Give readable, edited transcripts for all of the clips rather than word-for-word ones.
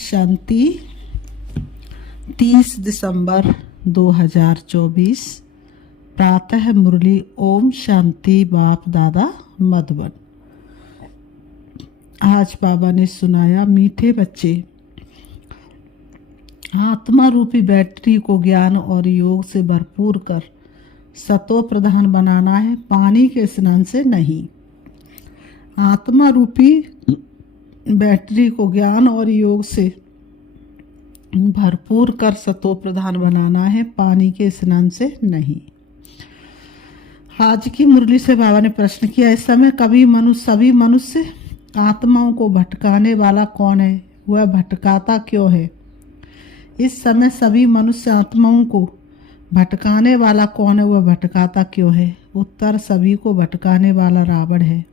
शांति। 30 दिसंबर 2024 प्रातः मुरली। ओम शांति। बाप दादा मधुबन। आज बाबा ने सुनाया, मीठे बच्चे, आत्मा रूपी बैटरी को ज्ञान और योग से भरपूर कर सतो प्रधान बनाना है, पानी के स्नान से नहीं। आत्मा रूपी बैटरी को ज्ञान और योग से भरपूर कर सतो प्रधान बनाना है, पानी के स्नान से नहीं। आज की मुरली से बाबा ने प्रश्न किया, इस समय सभी मनुष्य आत्माओं को भटकाने वाला कौन है? वह भटकाता क्यों है? इस समय सभी मनुष्य आत्माओं को भटकाने वाला कौन है? वह भटकाता क्यों है? उत्तर, सभी को भटकाने वाला रावण है,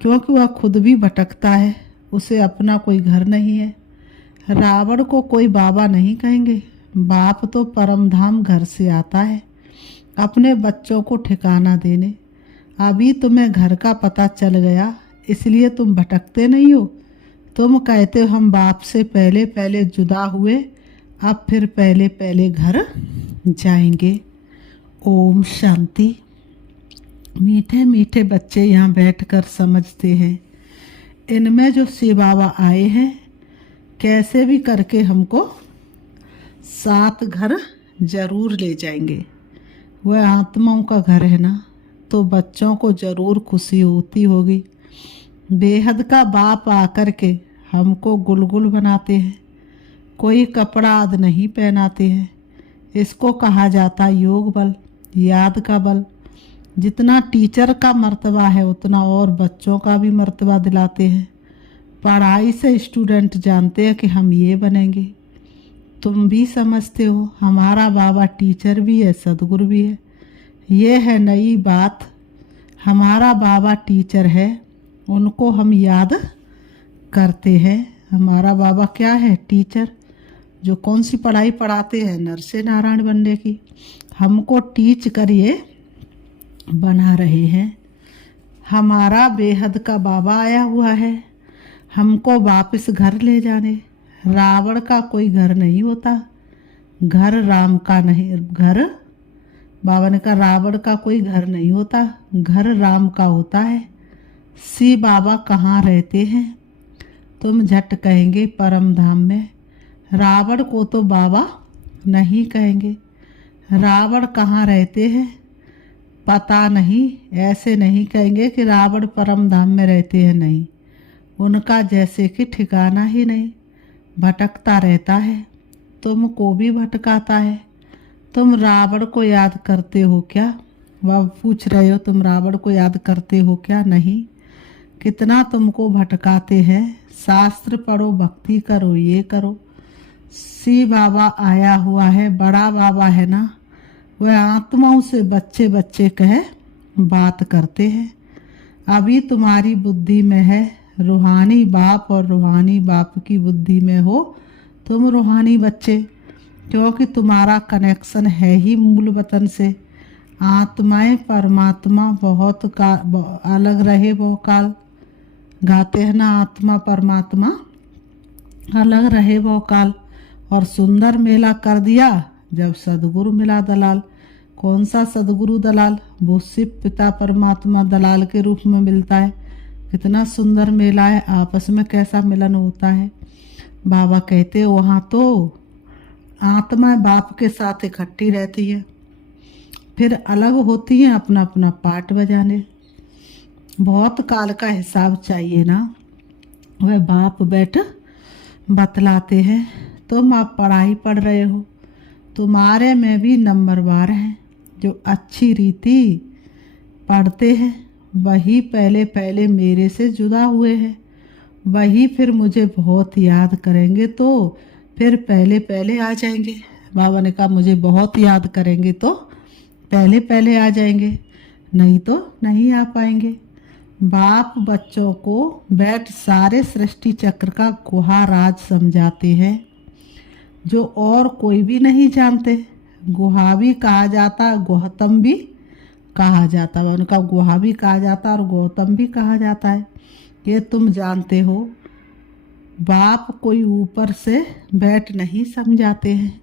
क्योंकि वह खुद भी भटकता है, उसे अपना कोई घर नहीं है। रावण को कोई बाबा नहीं कहेंगे, बाप तो परम धाम घर से आता है अपने बच्चों को ठिकाना देने। अभी तुम्हें घर का पता चल गया, इसलिए तुम भटकते नहीं हो। तुम कहते हो हम बाप से पहले पहले जुदा हुए, अब फिर पहले पहले घर जाएंगे। ओम शांति। मीठे मीठे बच्चे यहाँ बैठकर समझते हैं, इनमें जो शिव बाबा आए हैं कैसे भी करके हमको 7 घर जरूर ले जाएंगे। वह आत्माओं का घर है ना, तो बच्चों को जरूर खुशी होती होगी। बेहद का बाप आकर के हमको गुलगुल बनाते हैं, कोई कपड़ा आदि नहीं पहनाते हैं। इसको कहा जाता योग बल, याद का बल। जितना टीचर का मर्तबा है उतना और बच्चों का भी मर्तबा दिलाते हैं। पढ़ाई से स्टूडेंट जानते हैं कि हम ये बनेंगे। तुम भी समझते हो हमारा बाबा टीचर भी है, सदगुरु भी है। ये है नई बात, हमारा बाबा टीचर है, उनको हम याद करते हैं। हमारा बाबा क्या है? टीचर। जो कौन सी पढ़ाई पढ़ाते हैं? नरसे नारायण बनने की। हमको टीच कर ये बना रहे हैं। हमारा बेहद का बाबा आया हुआ है हमको वापस घर ले जाने। रावण का कोई घर नहीं होता, घर राम का नहीं। घर, बाबा ने कहा, रावण का कोई घर नहीं होता, घर राम का होता है। शिव बाबा कहाँ रहते हैं? तुम झट कहेंगे परम धाम में। रावण को तो बाबा नहीं कहेंगे। रावण कहाँ रहते हैं पता नहीं, ऐसे नहीं कहेंगे कि रावण परम धाम में रहते हैं, नहीं। उनका जैसे कि ठिकाना ही नहीं, भटकता रहता है, तुमको भी भटकाता है। तुम रावण को याद करते हो क्या? वह पूछ रहे हो, तुम रावण को याद करते हो क्या? नहीं। कितना तुमको भटकाते हैं। शास्त्र पढ़ो, भक्ति करो, ये करो। शिव बाबा आया हुआ है, बड़ा बाबा है ना, वह आत्माओं से बच्चे बच्चे कहे बात करते हैं। अभी तुम्हारी बुद्धि में है रूहानी बाप, और रूहानी बाप की बुद्धि में हो तुम रूहानी बच्चे, क्योंकि तुम्हारा कनेक्शन है ही मूल वतन से। आत्माएं परमात्मा बहुत अलग रहे वो काल, गाते हैं ना, आत्मा परमात्मा अलग रहे वो काल। और सुंदर मेला कर दिया जब सदगुरु मिला दलाल। कौन सा सदगुरु दलाल? वो शिव पिता परमात्मा दलाल के रूप में मिलता है। कितना सुंदर मेला है, आपस में कैसा मिलन होता है। बाबा कहते हैं वहाँ तो आत्मा बाप के साथ इकट्ठी रहती है, फिर अलग होती हैं अपना अपना पाठ बजाने। बहुत काल का हिसाब चाहिए ना। वह बाप बैठ बतलाते हैं, तुम आप पढ़ाई पढ़ रहे हो, तुम्हारे में भी नंबरवार हैं जो अच्छी रीति पढ़ते हैं, वही पहले पहले मेरे से जुदा हुए हैं, वही फिर मुझे बहुत याद करेंगे तो फिर पहले पहले आ जाएंगे। बाबा ने कहा मुझे बहुत याद करेंगे तो पहले पहले आ जाएंगे, नहीं तो नहीं आ पाएंगे। बाप बच्चों को बैठ सारे सृष्टि चक्र का गुहा राज समझाते हैं, जो और कोई भी नहीं जानते। गुहा भी कहा जाता, गौतम भी कहा जाता है, उनका गुहा भी कहा जाता और गौतम भी कहा जाता है। ये तुम जानते हो बाप कोई ऊपर से बैठ नहीं समझाते हैं।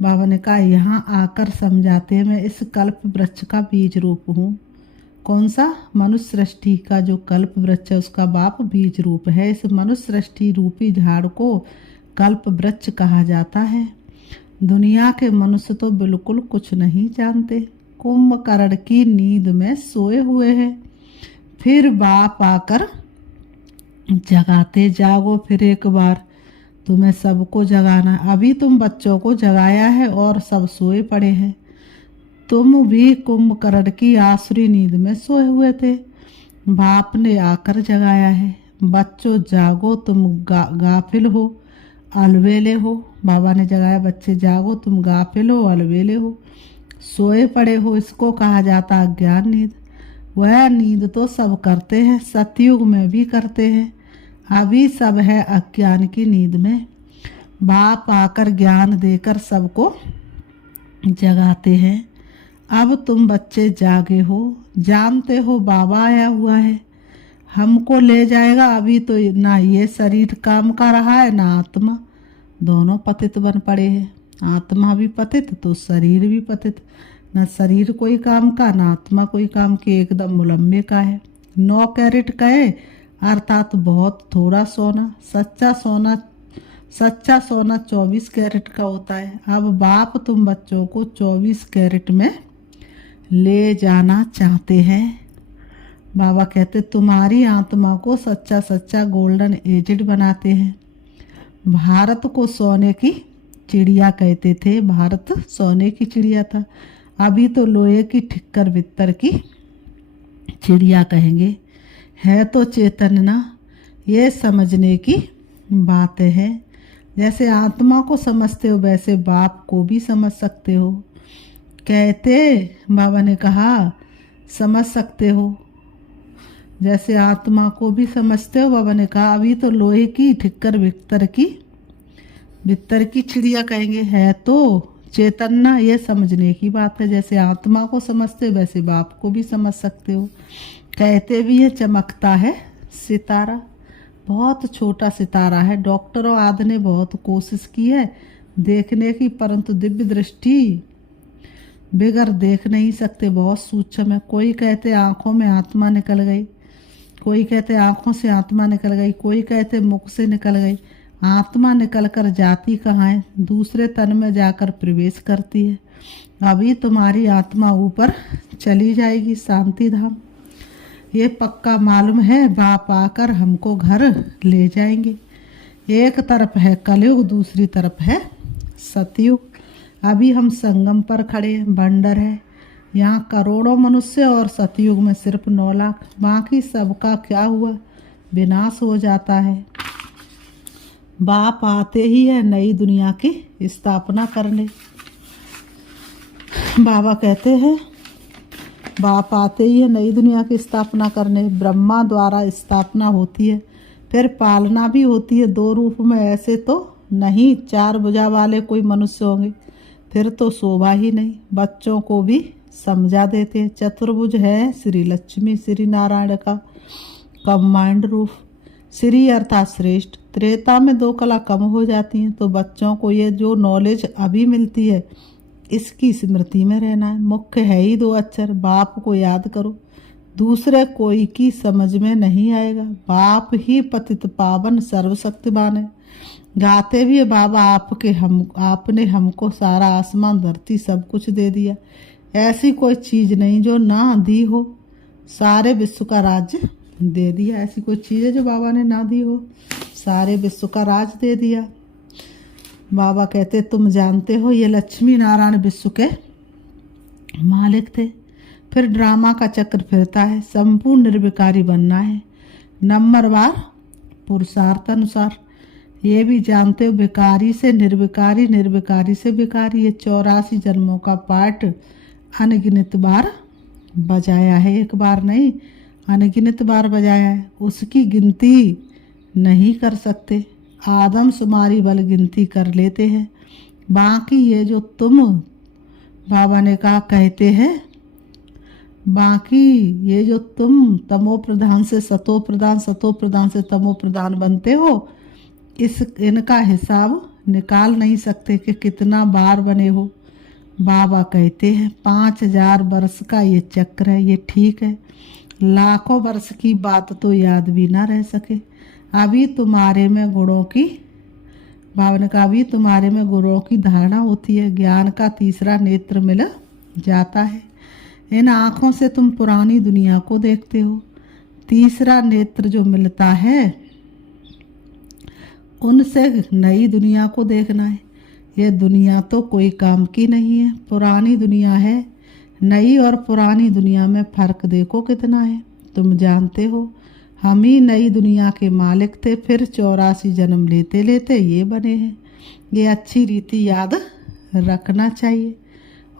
बाबा ने कहा यहाँ आकर समझाते हैं, मैं इस कल्प वृक्ष का बीज रूप हूँ। कौन सा? मनुष्य सृष्टि का जो कल्प वृक्ष है उसका बाप बीज रूप है। इस मनुष्य सृष्टि रूपी झाड़ को कल्प वृक्ष कहा जाता है। दुनिया के मनुष्य तो बिल्कुल कुछ नहीं जानते, कुंभकर्ण की नींद में सोए हुए हैं। फिर बाप आकर जगाते, जागो फिर एक बार, तुम्हें सबको जगाना। अभी तुम बच्चों को जगाया है और सब सोए पड़े हैं। तुम भी कुंभकर्ण की आसुरी नींद में सोए हुए थे, बाप ने आकर जगाया है। बच्चों जागो, तुम गाफिल हो, अलवेले हो। बाबा ने जगाया, बच्चे जागो, तुम गाफिल हो, अलवेले हो, सोए पड़े हो। इसको कहा जाता अज्ञान नींद। वह नींद तो सब करते हैं, सतयुग में भी करते हैं। अभी सब है अज्ञान की नींद में। बाप आकर ज्ञान देकर सबको जगाते हैं। अब तुम बच्चे जागे हो, जानते हो बाबा आया हुआ है, हमको ले जाएगा। अभी तो ना ये शरीर काम का रहा है ना आत्मा, दोनों पतित बन पड़े हैं। आत्मा भी पतित तो शरीर भी पतित। ना शरीर कोई काम का ना आत्मा कोई काम की, एकदम मुलम्बे का है। 9 कैरेट का है, अर्थात बहुत थोड़ा सोना। सच्चा सोना 24 कैरेट का होता है। अब बाप तुम बच्चों को 24 कैरेट में ले जाना चाहते हैं। बाबा कहते तुम्हारी आत्मा को सच्चा सच्चा गोल्डन एजेड बनाते हैं। भारत को सोने की चिड़िया कहते थे, भारत सोने की चिड़िया था। अभी तो लोहे की ठिक्कर बित्तर की चिड़िया कहेंगे। है तो चेतन ना, ये समझने की बात है। जैसे आत्मा को समझते हो वैसे बाप को भी समझ सकते हो। कहते बाबा ने कहा समझ सकते हो, जैसे आत्मा को भी समझते हो। बाबा ने कहा अभी तो लोहे की ठिक्कर बित्तर की चिड़िया कहेंगे। है तो चेतन ना, ये समझने की बात है। जैसे आत्मा को समझते हो वैसे बाप को भी समझ सकते हो। कहते भी है चमकता है सितारा, बहुत छोटा सितारा है। डॉक्टरों आदि ने बहुत कोशिश की है देखने की, परंतु दिव्य दृष्टि बगैर देख नहीं सकते, बहुत सूक्ष्म है। कोई कहते आंखों में आत्मा निकल गई, कोई कहते आंखों से आत्मा निकल गई, कोई कहते मुख से निकल गई। आत्मा निकल कर जाती कहाँ है? दूसरे तन में जाकर प्रवेश करती है। अभी तुम्हारी आत्मा ऊपर चली जाएगी शांति धाम, ये पक्का मालूम है। बाप आकर हमको घर ले जाएंगे। एक तरफ है कलयुग, दूसरी तरफ है सतयुग। अभी हम संगम पर खड़े हैं, बंडर है। यहाँ करोड़ों मनुष्य और सतयुग में सिर्फ 9 लाख। बाकी सबका क्या हुआ? विनाश हो जाता है। बाप आते ही है नई दुनिया की स्थापना करने। बाबा कहते हैं बाप आते ही है नई दुनिया की स्थापना करने। ब्रह्मा द्वारा स्थापना होती है, फिर पालना भी होती है 2 रूप में। ऐसे तो नहीं 4 भुजा वाले कोई मनुष्य होंगे, फिर तो शोभा ही नहीं। बच्चों को भी समझा देते हैं। चतुर्भुज है श्री लक्ष्मी श्री नारायण का कंबाइंड रूप। श्री अर्थात श्रेष्ठ। त्रेता में 2 कला कम हो जाती हैं, तो बच्चों को ये जो नॉलेज अभी मिलती है इसकी स्मृति में रहना है। मुख्य है ही 2 अक्षर, बाप को याद करो, दूसरे कोई की समझ में नहीं आएगा। बाप ही पतित पावन सर्वशक्तिमान है। गाते भी है बाबा आपने हमको सारा आसमान धरती सब कुछ दे दिया, ऐसी कोई चीज़ नहीं जो ना दी हो। सारे विश्व का राज्य दे दिया, ऐसी कोई चीज़ है जो बाबा ने ना दी हो। सारे विश्व का राज दे दिया। बाबा कहते तुम जानते हो ये लक्ष्मी नारायण विश्व के मालिक थे। फिर ड्रामा का चक्र फिरता है, संपूर्ण निर्विकारी बनना है। नंबरवार पुरुषार्थ अनुसार। ये भी जानते हो विकारी से निर्विकारी, निर्विकारी से विकारी। ये 84 जन्मों का पाठ अनगिनत बार बजाया है, एक बार नहीं अनगिनत बार बजाया है। उसकी गिनती नहीं कर सकते, आदम शुमारी बल गिनती कर लेते हैं। बाकी ये जो तुम बाबा ने कहा कहते हैं, बाकी ये जो तुम तमो प्रधान से सतो प्रधान, सतो प्रधान से तमो प्रधान बनते हो, इनका हिसाब निकाल नहीं सकते कि कितना बार बने हो। बाबा कहते हैं 5000 वर्ष का ये चक्र है, ये ठीक है। लाखों वर्ष की बात तो याद भी ना रह सके। अभी तुम्हारे में गुणों की, बाबा ने कहा अभी तुम्हारे में गुणों की धारणा होती है, ज्ञान का तीसरा नेत्र मिल जाता है। इन आँखों से तुम पुरानी दुनिया को देखते हो। तीसरा नेत्र जो मिलता है उनसे नई दुनिया को देखना है। ये दुनिया तो कोई काम की नहीं है, पुरानी दुनिया है। नई और पुरानी दुनिया में फ़र्क देखो कितना है। तुम जानते हो हम ही नई दुनिया के मालिक थे, फिर 84 जन्म लेते लेते ये बने हैं। ये अच्छी रीति याद रखना चाहिए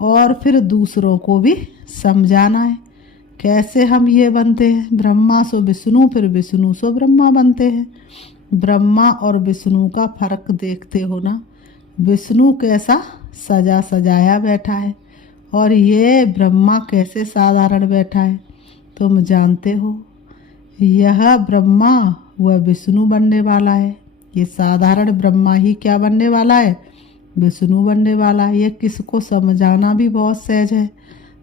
और फिर दूसरों को भी समझाना है कैसे हम ये बनते हैं। ब्रह्मा सो विष्णु, फिर विष्णु सो ब्रह्मा बनते हैं। ब्रह्मा और विष्णु का फर्क देखते हो ना। विष्णु कैसा सजा सजाया बैठा है और ये ब्रह्मा कैसे साधारण बैठा है। तुम जानते हो यह ब्रह्मा वह विष्णु बनने वाला है। ये साधारण ब्रह्मा ही क्या बनने वाला है, विष्णु बनने वाला है। ये किसको समझाना भी बहुत सहज है।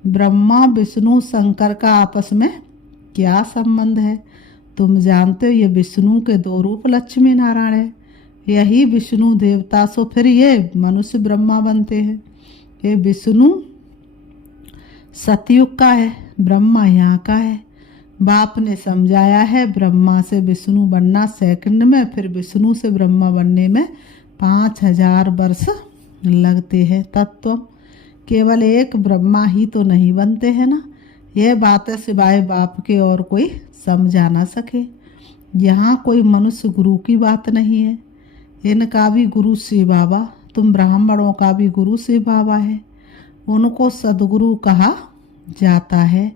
ब्रह्मा विष्णु शंकर का आपस में क्या संबंध है। तुम जानते हो ये विष्णु के दो रूप लक्ष्मी नारायण है। यही विष्णु देवता सो फिर ये मनुष्य ब्रह्मा बनते हैं। ये विष्णु सतयुग का है, ब्रह्मा यहाँ का है। बाप ने समझाया है ब्रह्मा से विष्णु बनना सेकंड में, फिर विष्णु से ब्रह्मा बनने में 5000 वर्ष लगते हैं। तत्व केवल एक ब्रह्मा ही तो नहीं बनते हैं ना। यह बातें सिवाय बाप के और कोई समझा ना सके। यहाँ कोई मनुष्य गुरु की बात नहीं है। इनका भी गुरु शिव बाबा, तुम ब्राह्मणों का भी गुरु शिव बाबा है। उनको सदगुरु कहा जाता है।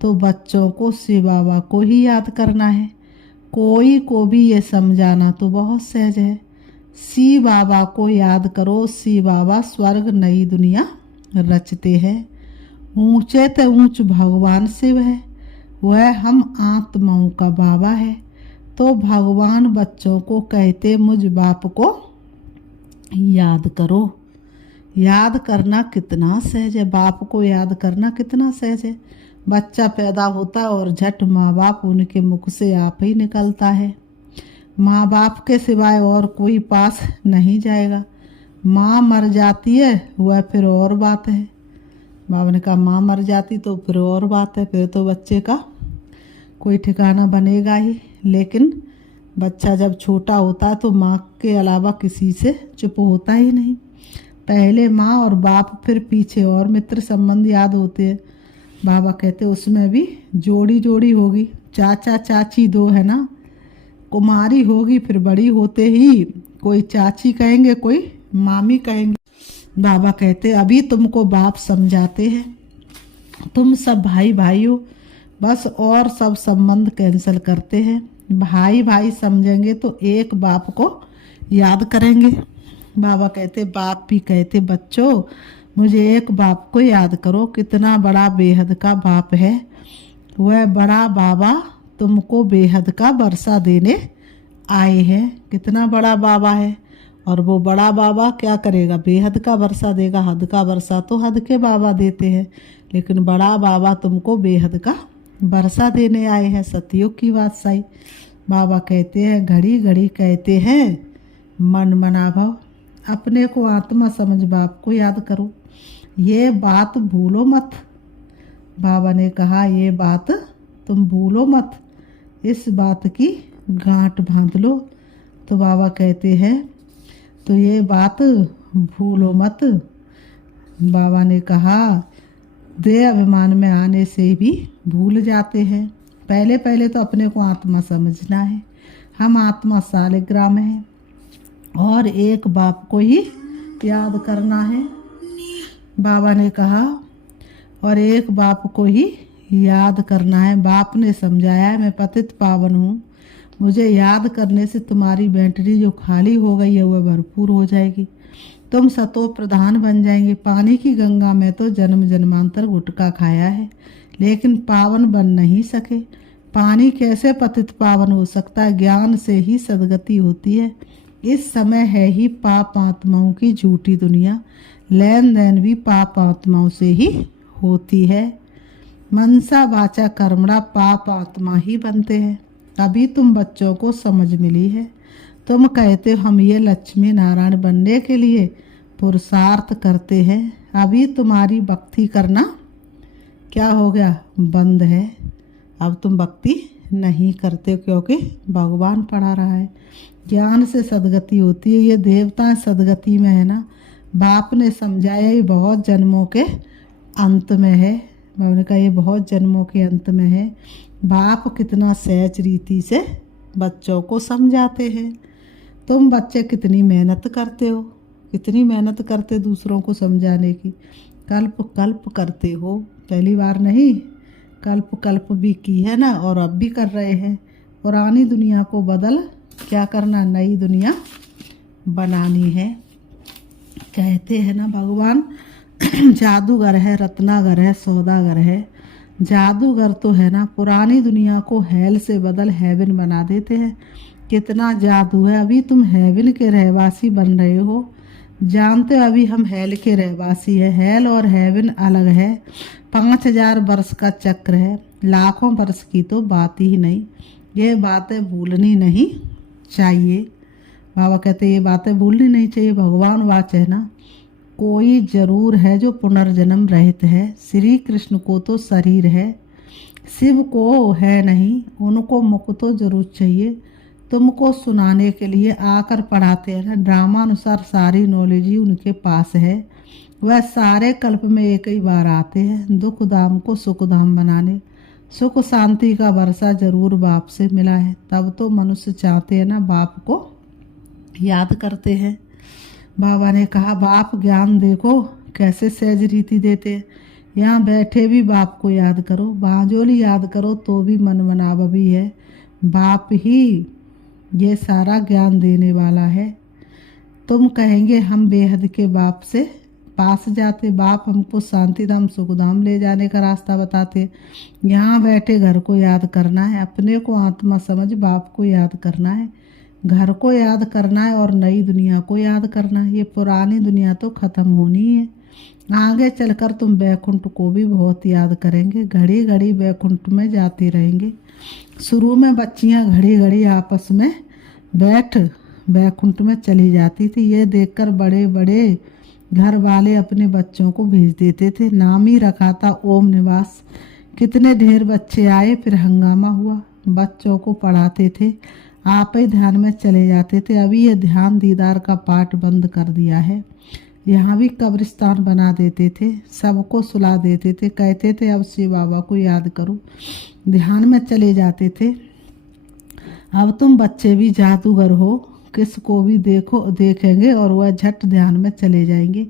तो बच्चों को शिव बाबा को ही याद करना है। कोई को भी ये समझाना तो बहुत सहज है। शिव बाबा को याद करो। शिव बाबा स्वर्ग नई दुनिया रचते हैं। ऊंचे ते ऊंच भगवान शिव है, वह हम आत्माओं का बाबा है। तो भगवान बच्चों को कहते मुझ बाप को याद करो। याद करना कितना सहज है, बाप को याद करना कितना सहज है। बच्चा पैदा होता है और झट माँ बाप उनके मुख से आप ही निकलता है। माँ बाप के सिवाय और कोई पास नहीं जाएगा। माँ मर जाती है वह फिर और बात है। बाबा ने कहा माँ मर जाती तो फिर और बात है, फिर तो बच्चे का कोई ठिकाना बनेगा ही। लेकिन बच्चा जब छोटा होता है तो माँ के अलावा किसी से चुप होता ही नहीं। पहले माँ और बाप, फिर पीछे और मित्र संबंध याद होते हैं। बाबा कहते उसमें भी जोड़ी जोड़ी होगी, चाचा चाची दो है ना, कुमारी होगी, फिर बड़ी होते ही कोई चाची कहेंगे कोई मामी कहेंगे। बाबा कहते अभी तुमको बाप समझाते हैं, तुम सब भाई भाई हो बस, और सब संबंध कैंसिल करते हैं। भाई भाई समझेंगे तो एक बाप को याद करेंगे। बाबा कहते बाप भी कहते बच्चों मुझे एक बाप को याद करो। कितना बड़ा बेहद का बाप है। वह बड़ा बाबा तुमको बेहद का वर्षा देने आए हैं। कितना बड़ा बाबा है और वो बड़ा बाबा क्या करेगा, बेहद का वर्षा देगा। हद का वर्षा तो हद के बाबा देते हैं, लेकिन बड़ा बाबा तुमको बेहद का वर्षा देने आए हैं। सतयुग की बात सही। बाबा कहते हैं घड़ी घड़ी कहते हैं मन मना भाव, अपने को आत्मा समझ बाप को याद करो। ये बात भूलो मत। बाबा ने कहा ये बात तुम भूलो मत, इस बात की गांठ बांध लो। तो बाबा कहते हैं तो ये बात भूलो मत। बाबा ने कहा दे अभिमान में आने से भी भूल जाते हैं। पहले पहले तो अपने को आत्मा समझना है। हम आत्मा शालिग्राम हैं और एक बाप को ही याद करना है। बाबा ने कहा और एक बाप को ही याद करना है। बाप ने समझाया है मैं पतित पावन हूँ, मुझे याद करने से तुम्हारी बैटरी जो खाली हो गई है वह भरपूर हो जाएगी। तुम सतो प्रधान बन जाएंगे। पानी की गंगा में तो जन्म जन्मांतर गुटखा खाया है, लेकिन पावन बन नहीं सके। पानी कैसे पतित पावन हो सकता है? ज्ञान से ही सदगति होती है। इस समय है ही पाप आत्माओं की झूठी दुनिया, लेन देन भी पाप आत्माओं से ही होती है। मनसा वाचा कर्मणा पाप आत्मा ही बनते हैं। अभी तुम बच्चों को समझ मिली है। तुम कहते हो हम ये लक्ष्मी नारायण बनने के लिए पुरुषार्थ करते हैं। अभी तुम्हारी भक्ति करना क्या हो गया, बंद है। अब तुम भक्ति नहीं करते क्योंकि भगवान पढ़ा रहा है। ज्ञान से सदगति होती है। ये देवताएं सदगति में है ना। बाप ने समझाया ये बहुत जन्मों के अंत में है। मैंने कहा ये बहुत जन्मों के अंत में है। बाप कितना सहज रीति से बच्चों को समझाते हैं। तुम बच्चे कितनी मेहनत करते हो, कितनी मेहनत करते दूसरों को समझाने की। कल्प कल्प करते हो, पहली बार नहीं, कल्प कल्प भी की है ना, और अब भी कर रहे हैं। पुरानी दुनिया को बदल क्या करना, नई दुनिया बनानी है। कहते हैं ना भगवान जादूगर है, रत्नागर है, सौदागर है। जादूगर तो है ना, पुरानी दुनिया को हेल से बदल हेवन बना देते हैं। कितना जादू है। अभी तुम हेवन के रहवासी बन रहे हो। जानते हो अभी हम हेल के रहवासी है। हेल और हेवन अलग है। 5000 वर्ष का चक्र है, लाखों वर्ष की तो बात ही नहीं। ये बातें भूलनी नहीं चाहिए। बाबा कहते ये बातें भूलनी नहीं चाहिए। भगवान वाच है ना, कोई जरूर है जो पुनर्जन्म रहित है। श्री कृष्ण को तो शरीर है, शिव को है नहीं। उनको मुख तो जरूर चाहिए। तुमको सुनाने के लिए आकर पढ़ाते हैं ना। ड्रामानुसार सारी नॉलेज ही उनके पास है। वह सारे कल्प में एक ही बार आते हैं, दुख धाम को सुख धाम बनाने। सुख शांति का वर्षा जरूर बाप से मिला है। तब तो मनुष्य चाहते हैं ना, बाप को याद करते हैं। बाबा ने कहा बाप ज्ञान देखो कैसे सहज रीति देते हैं। यहाँ बैठे भी बाप को याद करो, बांजोली याद करो तो भी मन मनावा भी है। बाप ही ये सारा ज्ञान देने वाला है। तुम कहेंगे हम बेहद के बाप से पास जाते। बाप हमको शांति धाम सुख धाम ले जाने का रास्ता बताते। यहाँ बैठे घर को याद करना है, अपने को आत्मा समझ बाप को याद करना है, घर को याद करना है और नई दुनिया को याद करना है। ये पुरानी दुनिया तो ख़त्म होनी है। आगे चलकर तुम बैकुंठ को भी बहुत याद करेंगे। घड़ी घड़ी बैकुंठ में जाते रहेंगे। शुरू में बच्चियां घड़ी घड़ी आपस में बैठ बैकुंठ में चली जाती थी। ये देखकर बड़े बड़े घर वाले अपने बच्चों को भेज देते थे। नाम ही रखा था ओम निवास। कितने ढेर बच्चे आए, फिर हंगामा हुआ। बच्चों को पढ़ाते थे, आप ही ध्यान में चले जाते थे। अभी ये ध्यान दीदार का पाठ बंद कर दिया है। यहाँ भी कब्रिस्तान बना देते थे, सबको सुला देते थे। कहते थे अब शिव बाबा को याद करो, ध्यान में चले जाते थे। अब तुम बच्चे भी जादूगर हो, किसको भी देखो देखेंगे और वह झट ध्यान में चले जाएंगे।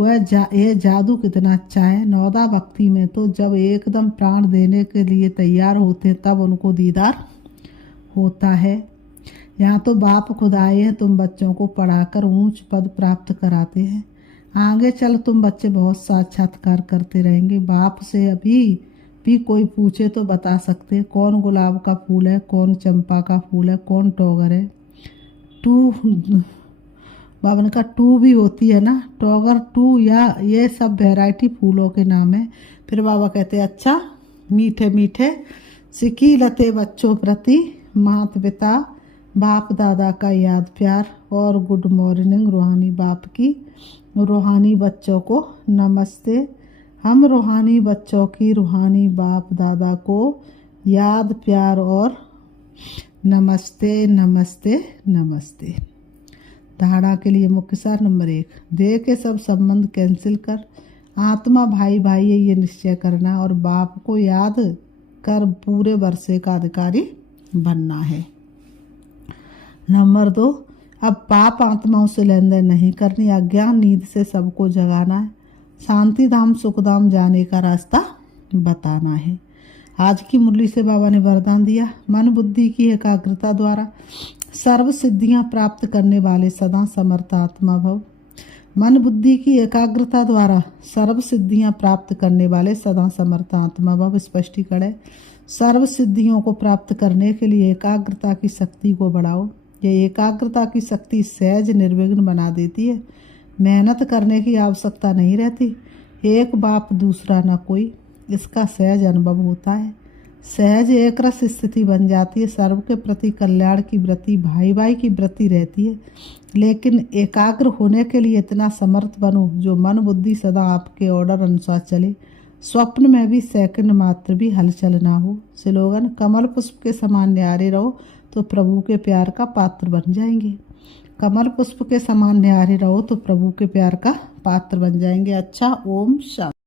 ये जादू कितना अच्छा है। नौदा भक्ति में तो जब एकदम प्राण देने के लिए तैयार होते तब उनको दीदार होता है। यहाँ तो बाप खुद आए हैं, तुम बच्चों को पढ़ाकर ऊंच पद प्राप्त कराते हैं। आगे चल तुम बच्चे बहुत साक्षात्कार करते रहेंगे। बाप से अभी भी कोई पूछे तो बता सकते कौन गुलाब का फूल है, कौन चंपा का फूल है, कौन टॉगर है। टू बाबा ने कहा टू भी होती है ना, टॉगर टू, या ये सब वैरायटी फूलों के नाम है। फिर बाबा कहते अच्छा मीठे मीठे सिकी लते बच्चों प्रति माता पिता बाप दादा का याद प्यार और गुड मॉर्निंग रूहानी बाप की। रूहानी बच्चों को नमस्ते। हम रूहानी बच्चों की रूहानी बाप दादा को याद प्यार और नमस्ते नमस्ते नमस्ते। धारणा के लिए मुख्य सार नंबर 1, देह के सब संबंध कैंसिल कर आत्मा भाई भाई है ये निश्चय करना और बाप को याद कर पूरे वर्षे का अधिकारी बनना है। नंबर 2, अब पाप आत्माओं से लेन देन नहीं करनी, अज्ञान नींद से सबको जगाना है, शांति धाम सुख धाम जाने का रास्ता बताना है। आज की मुरली से बाबा ने वरदान दिया, मन बुद्धि की एकाग्रता द्वारा सर्व सिद्धियां प्राप्त करने वाले सदा समर्थ आत्मा भव। मन बुद्धि की एकाग्रता द्वारा सर्व सिद्धियां प्राप्त करने वाले सदा समर्थ आत्मा भव। स्पष्टीकरण है, सर्व सिद्धियों को प्राप्त करने के लिए एकाग्रता की शक्ति को बढ़ाओ। ये एकाग्रता की शक्ति सहज निर्विघ्न बना देती है। मेहनत करने की आवश्यकता नहीं रहती। एक बाप दूसरा न कोई, इसका सहज अनुभव होता है। सहज एक रस स्थिति बन जाती है। सर्व के प्रति कल्याण की वृत्ति, भाई भाई की वृत्ति रहती है। लेकिन एकाग्र होने के लिए इतना समर्थ बनो जो मन बुद्धि सदा आपके ऑर्डर अनुसार चले। स्वप्न में भी सेकंड मात्र भी हलचल ना हो। स्लोगन: कमल पुष्प के समान न्यारे रहो तो प्रभु के प्यार का पात्र बन जाएंगे। कमल पुष्प के समान न्यारे रहो तो प्रभु के प्यार का पात्र बन जाएंगे। अच्छा, ओम शांति।